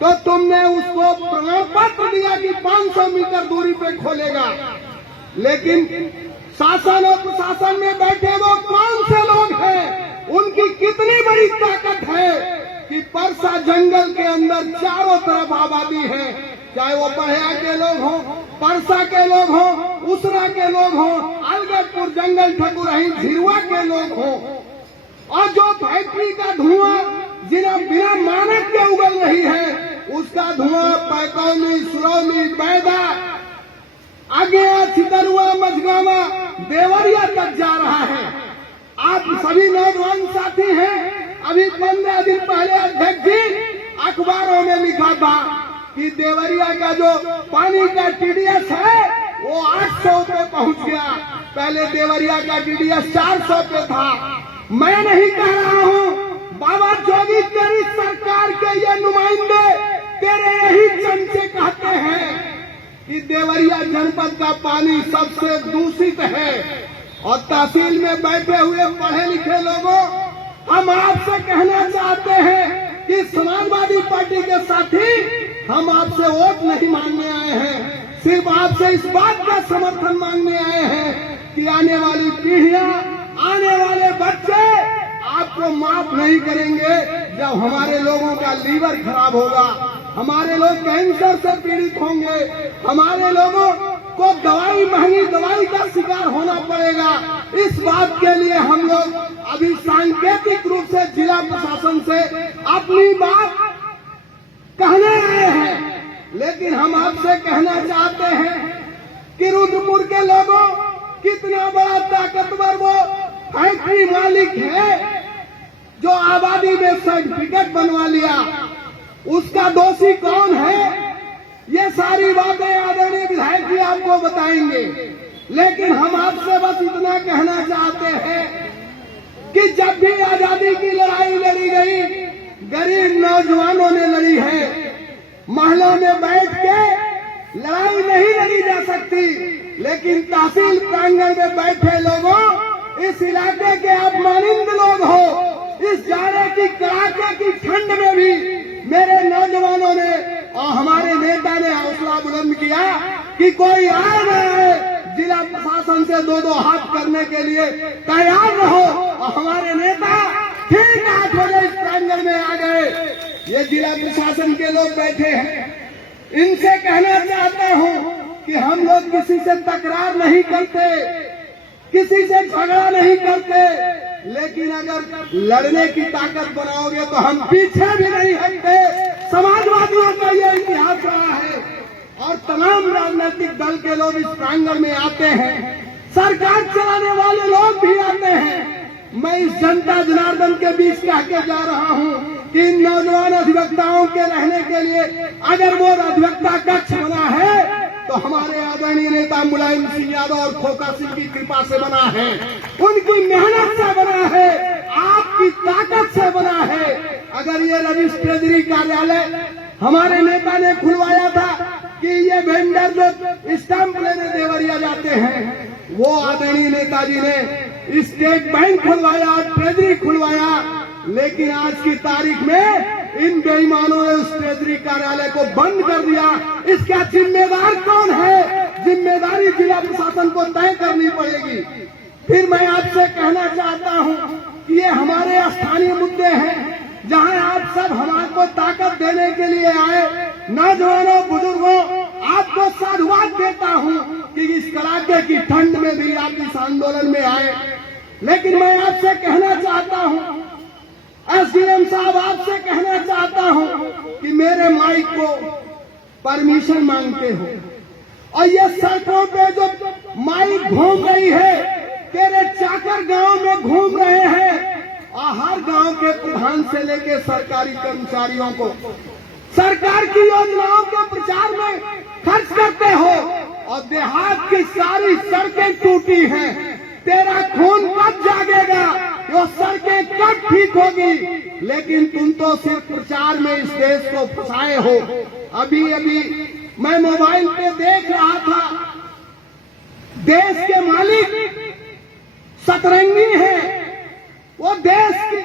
तो तुमने उसको प्रमाण पत्र दिया कि 500 मीटर दूरी पे खोलेगा, लेकिन शासन और प्रशासन में बैठे वो कौन से लोग हैं, उनकी कितनी बड़ी ताकत है कि परसा जंगल के अंदर चारों तरफ आबादी है, चाहे वो बढ़िया के लोग हों, परसा के लोग हों, उसरा के लोग हों, अलगतपुर जंगल ठकुरही झिरवा के लोग हों, और जो फैक्ट्री का धुआं जिन्हें बिना मानक के उगल रही है, उसका धुआं पैकौली, सुरौली, बैदा, आगेया, छितरुआ, मझगावा, देवरिया तक जा रहा है। आप सभी नौजवान साथी हैं, अभी 15 दिन पहले अध्यक्ष जी अखबारों में लिखा था कि देवरिया का जो पानी का टीडीएस है वो 800 पे पहुंच गया। पहले देवरिया का टीडीएस 400 पे था। मैं नहीं कह रहा हूं, बाबा जोगी तेरी सरकार के ये नुमाइंदे तेरे यही चमचे कहते हैं कि देवरिया जनपद का पानी सबसे दूषित है। और तहसील में बैठे हुए पढ़े लिखे लोगों, हम आपसे कहना चाहते हैं कि समाजवादी पार्टी के साथी हम आपसे वोट नहीं मांगने आए हैं, सिर्फ आपसे इस बात का समर्थन मांगने आए हैं कि आने वाली पीढ़ियां, आने वाले बच्चे आपको माफ नहीं करेंगे जब हमारे लोगों का लीवर खराब होगा, हमारे लोग कैंसर से पीड़ित होंगे, हमारे लोगों को दवाई, महंगी दवाई का शिकार होना पड़ेगा। इस बात के लिए हम लोग अभी सांकेतिक रूप से जिला प्रशासन से अपनी बात कहने आए हैं, लेकिन हम आपसे कहना चाहते हैं कि रुद्रपुर के लोगों, कितना बड़ा ताकतवर वो फैक्ट्री मालिक है जो आबादी में सर्टिफिकेट बनवा लिया, उसका दोषी कौन है? ये सारी बातें आदरणीय विधायक जी आपको बताएंगे। लेकिन हम आपसे बस इतना कहना चाहते हैं कि जब भी आजादी की लड़ाई लड़ी गई, गरीब नौजवानों ने लड़ी है। महलों में बैठ के लड़ाई नहीं लड़ी जा सकती, लेकिन तहसील प्रांगण में बैठे लोगों, इस इलाके के अपमानित लोग हो, इस जाड़े की कड़ाके की ठंड में भी मेरे नौजवानों ने और हमारे नेता ने हौसला बुलंद किया कि कोई आए न आए, जिला प्रशासन से 2-2 हाथ करने के लिए तैयार रहो। और हमारे नेता ठीक 8 बजे इस प्रांगण में आ गए। ये जिला प्रशासन के लोग बैठे हैं, इनसे कहना चाहता हूं कि हम लोग किसी से तकरार नहीं करते, किसी से झगड़ा नहीं करते, लेकिन अगर लड़ने की ताकत बनाओगे तो हम पीछे भी नहीं हटते। समाजवादियों का ये इतिहास रहा है और तमाम राजनीतिक दल के लोग इस प्रांगण में आते हैं, सरकार चलाने वाले लोग भी आते हैं। मैं इस जनता जनार्दन के बीच कह के जा रहा हूं कि इन नौजवान अधिवक्ताओं के रहने के लिए अगर वो अधिवक्ता कक्ष बना है तो हमारे आदरणीय नेता मुलायम सिंह यादव और खोखा सिंह की कृपा से बना है, उनकी मेहनत से बना है, आपकी ताकत से बना है। अगर ये रजिस्ट्रेजरी कार्यालय हमारे नेता ने खुलवाया था कि ये वेंडर जो स्टाम्प लेने देवरिया जाते हैं, वो आदरणीय नेताजी ने स्टेट बैंक खुलवाया, ट्रेजरी खुलवाया, लेकिन आज की तारीख में इन बेईमानों ने उस ट्रेजरी कार्यालय को बंद कर दिया। इसका जिम्मेदार कौन है? जिम्मेदारी जिला प्रशासन को तय करनी पड़ेगी। फिर मैं आपसे कहना चाहता हूं कि ये हमारे स्थानीय मुद्दे हैं, जहां आप सब हमारे ताकत देने के लिए आए। नौजवानों, बुजुर्गों, आपको साधुवाद देता हूं कि इस कड़ाके की ठंड में भी आप इस आंदोलन में आए। लेकिन मैं आपसे कहना चाहता हूं, एसडीएम साहब, आपसे कहना चाहता हूं कि मेरे माइक को परमिशन मांगते हो और ये सड़कों पे जो माइक घूम रही है, तेरे चाकर गांव में घूम रहे हैं और हर गांव के प्रधान से लेके सरकारी कर्मचारियों को सरकार की योजनाओं के प्रचार में खर्च करते हो और देहात की सारी सड़कें टूटी हैं। तेरा खून कब जागेगा? वो सड़कें कब ठीक होगी? लेकिन तुम तो सिर्फ प्रचार में इस देश को फंसाए हो। अभी अभी मैं मोबाइल पे देख रहा था, देश के मालिक सतरंगी हैं, वो देश की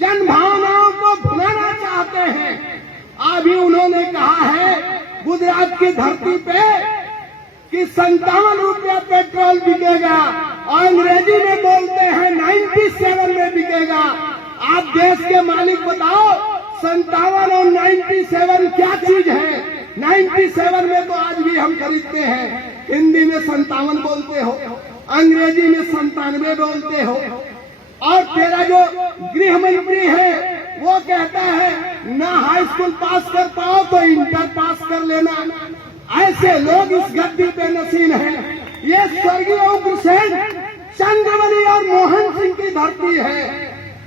जन भावनाओं को भुलाना चाहते हैं। अभी गुजरात की धरती पे कि 57 रुपया पेट्रोल बिकेगा और अंग्रेजी में बोलते हैं 97 में बिकेगा। आप देश के मालिक बताओ 57 और 97 क्या चीज है? 97 में तो आज भी हम खरीदते हैं, हिंदी में 57 बोलते हो, अंग्रेजी में 97 बोलते हो। और तेरा जो गृह मंत्री है वो कहता है ना हाई स्कूल पास कर पाओ तो इंटर पास कर लेना। ऐसे लोग इस गद्दी पे नसीन हैं। ये स्वर्गीय उग्रसेन, चंद्रवली और मोहन सिंह की धरती है,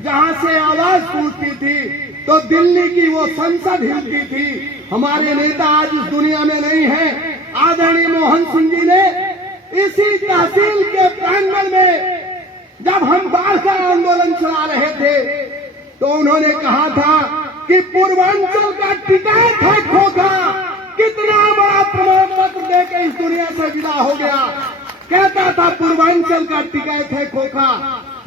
जहां से आवाज टूटती थी तो दिल्ली की वो संसद हिलती थी। हमारे नेता आज इस दुनिया में नहीं है। आदरणीय मोहन सिंह जी ने इसी तहसील के प्रांगण में जब हम बाढ़ का आंदोलन चला रहे थे तो उन्होंने कहा था कि पूर्वांचल का टिकैत है खोखा। कितना बड़ा प्रमाण पत्र देकर इस दुनिया से विदा हो गया। कहता था पूर्वांचल का टिकैत है खोखा।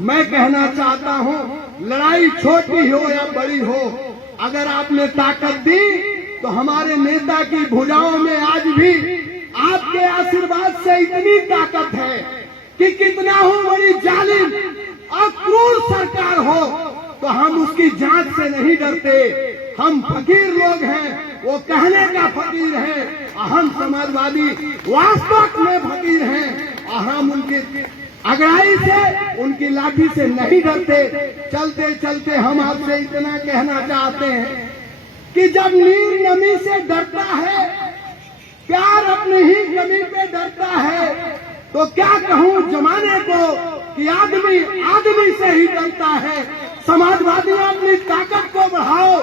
मैं कहना चाहता हूं, लड़ाई छोटी हो या बड़ी हो, अगर आपने ताकत दी तो हमारे नेता की भुजाओं में आज भी आपके आशीर्वाद से इतनी ताकत है कि कितना हो बड़ी जालिम और क्रूर सरकार हो तो हम उसकी जांच से नहीं डरते। हम फकीर लोग हैं, वो कहने का फकीर है। हम समाजवादी वास्तव में फकीर हैं और हम उनकी अगड़ाई से, उनकी लाठी से नहीं डरते। चलते चलते हम आपसे इतना कहना चाहते हैं कि जब नीर नमी से डरता है, प्यार अपनी ही कमी पे डरता है, तो क्या कहूं जमाने को कि आदमी आदमी से ही डरता है। समाजवादियों अपनी ताकत को बढ़ाओ,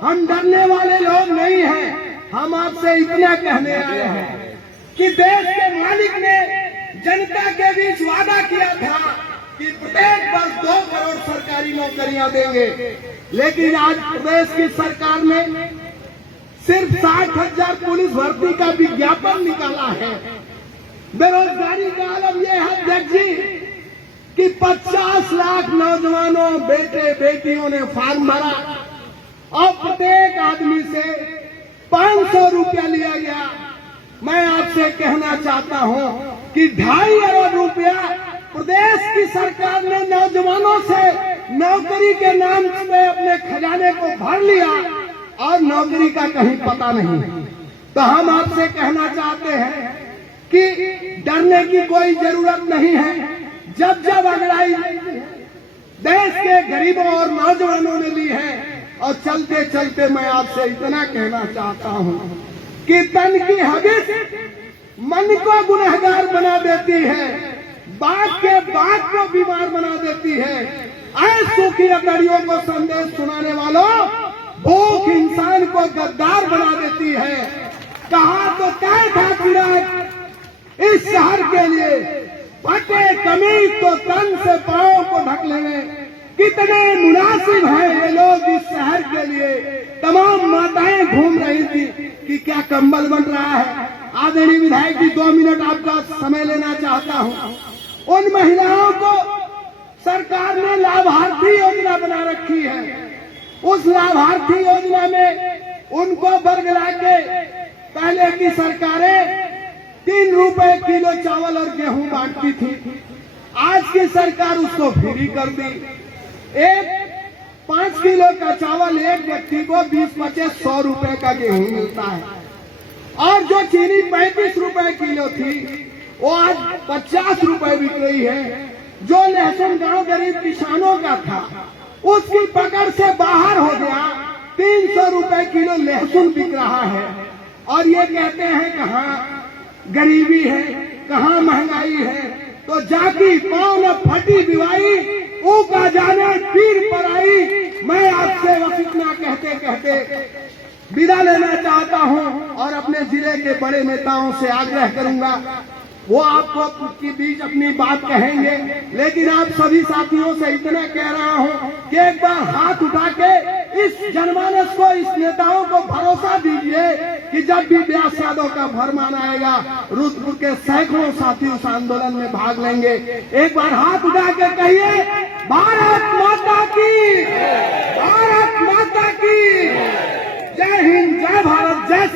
हम डरने वाले लोग नहीं हैं। हम आपसे इतना कहने आए हैं कि देश के मालिक ने जनता के बीच वादा किया था कि प्रत्येक वर्ष 2 करोड़ सरकारी नौकरियां देंगे, लेकिन आज प्रदेश की सरकार ने सिर्फ 60,000 पुलिस भर्ती का विज्ञापन निकाला है। बेरोजगारी का आलम यह है अध्यक्ष जी कि 50 लाख नौजवानों बेटे बेटियों ने फॉर्म भरा और प्रत्येक आदमी से 500 रुपया लिया गया। मैं आपसे कहना चाहता हूं कि 2.5 अरब रुपया प्रदेश की सरकार ने नौजवानों से नौकरी के नाम पे अपने खजाने को भर लिया और नौकरी का कहीं पता नहीं। तो हम आपसे कहना चाहते हैं कि डरने की कोई जरूरत नहीं है। जब जब अगड़ाई देश के गरीबों और नौजवानों ने ली है। और चलते चलते मैं आपसे इतना कहना चाहता हूं कि तन की हदिस मन को गुनहगार बना देती है, बात के बात को बीमार बना देती है। ऐ सूखी लकड़ियों को संदेश सुनाने वालों, भूख इंसान को गद्दार बना देती है। कहा तो तय था चिराग इस शहर के लिए, फटे कमीज तो तन से पांव को ढक लेंगे। कितने मुनासिब हैं ये लोग इस शहर के लिए। तमाम माताएं घूम रही थी कि क्या कंबल बन रहा है। आदरणीय विधायक जी 2 मिनट आपका समय लेना चाहता हूं। उन महिलाओं को सरकार ने लाभार्थी योजना बना रखी है। उस लाभार्थी योजना में उनको बरगला के पहले की सरकारें 3 रुपए किलो चावल और गेहूं बांटती थी। आज की सरकार उसको फ्री कर दी। 5 किलो का चावल एक व्यक्ति को 20-25 100 रुपए का गेहूं मिलता है। और जो चीनी 35 रुपए किलो थी वो आज 50 रुपए बिक रही है। जो लहसुन गांव गरीब किसानों का था उसकी पकड़ से बाहर हो गया। 300 रुपए किलो लहसुन बिक रहा है। और ये कहते हैं कहाँ गरीबी है, कहाँ महंगाई है। तो जाकी पाँव न फटी बिवाई, ऊ का जाने पीर पर आई। मैं आपसे बस इतना कहते कहते विदा लेना चाहता हूं और अपने जिले के बड़े नेताओं से आग्रह करूंगा, वो आपको के बीच अपनी बात कहेंगे। लेकिन आप सभी साथियों से इतना कह रहा हूं कि एक बार हाथ उठा के इस जनमानस को, इस नेताओं को भरोसा दीजिए कि जब भी व्यास यादव का फरमान आएगा रुद्रपुर के सैकड़ों साथी उस आंदोलन में भाग लेंगे। एक बार हाथ उठा के कहिए भारत माता की, भारत माता की। जय हिंद, जय भारत, जय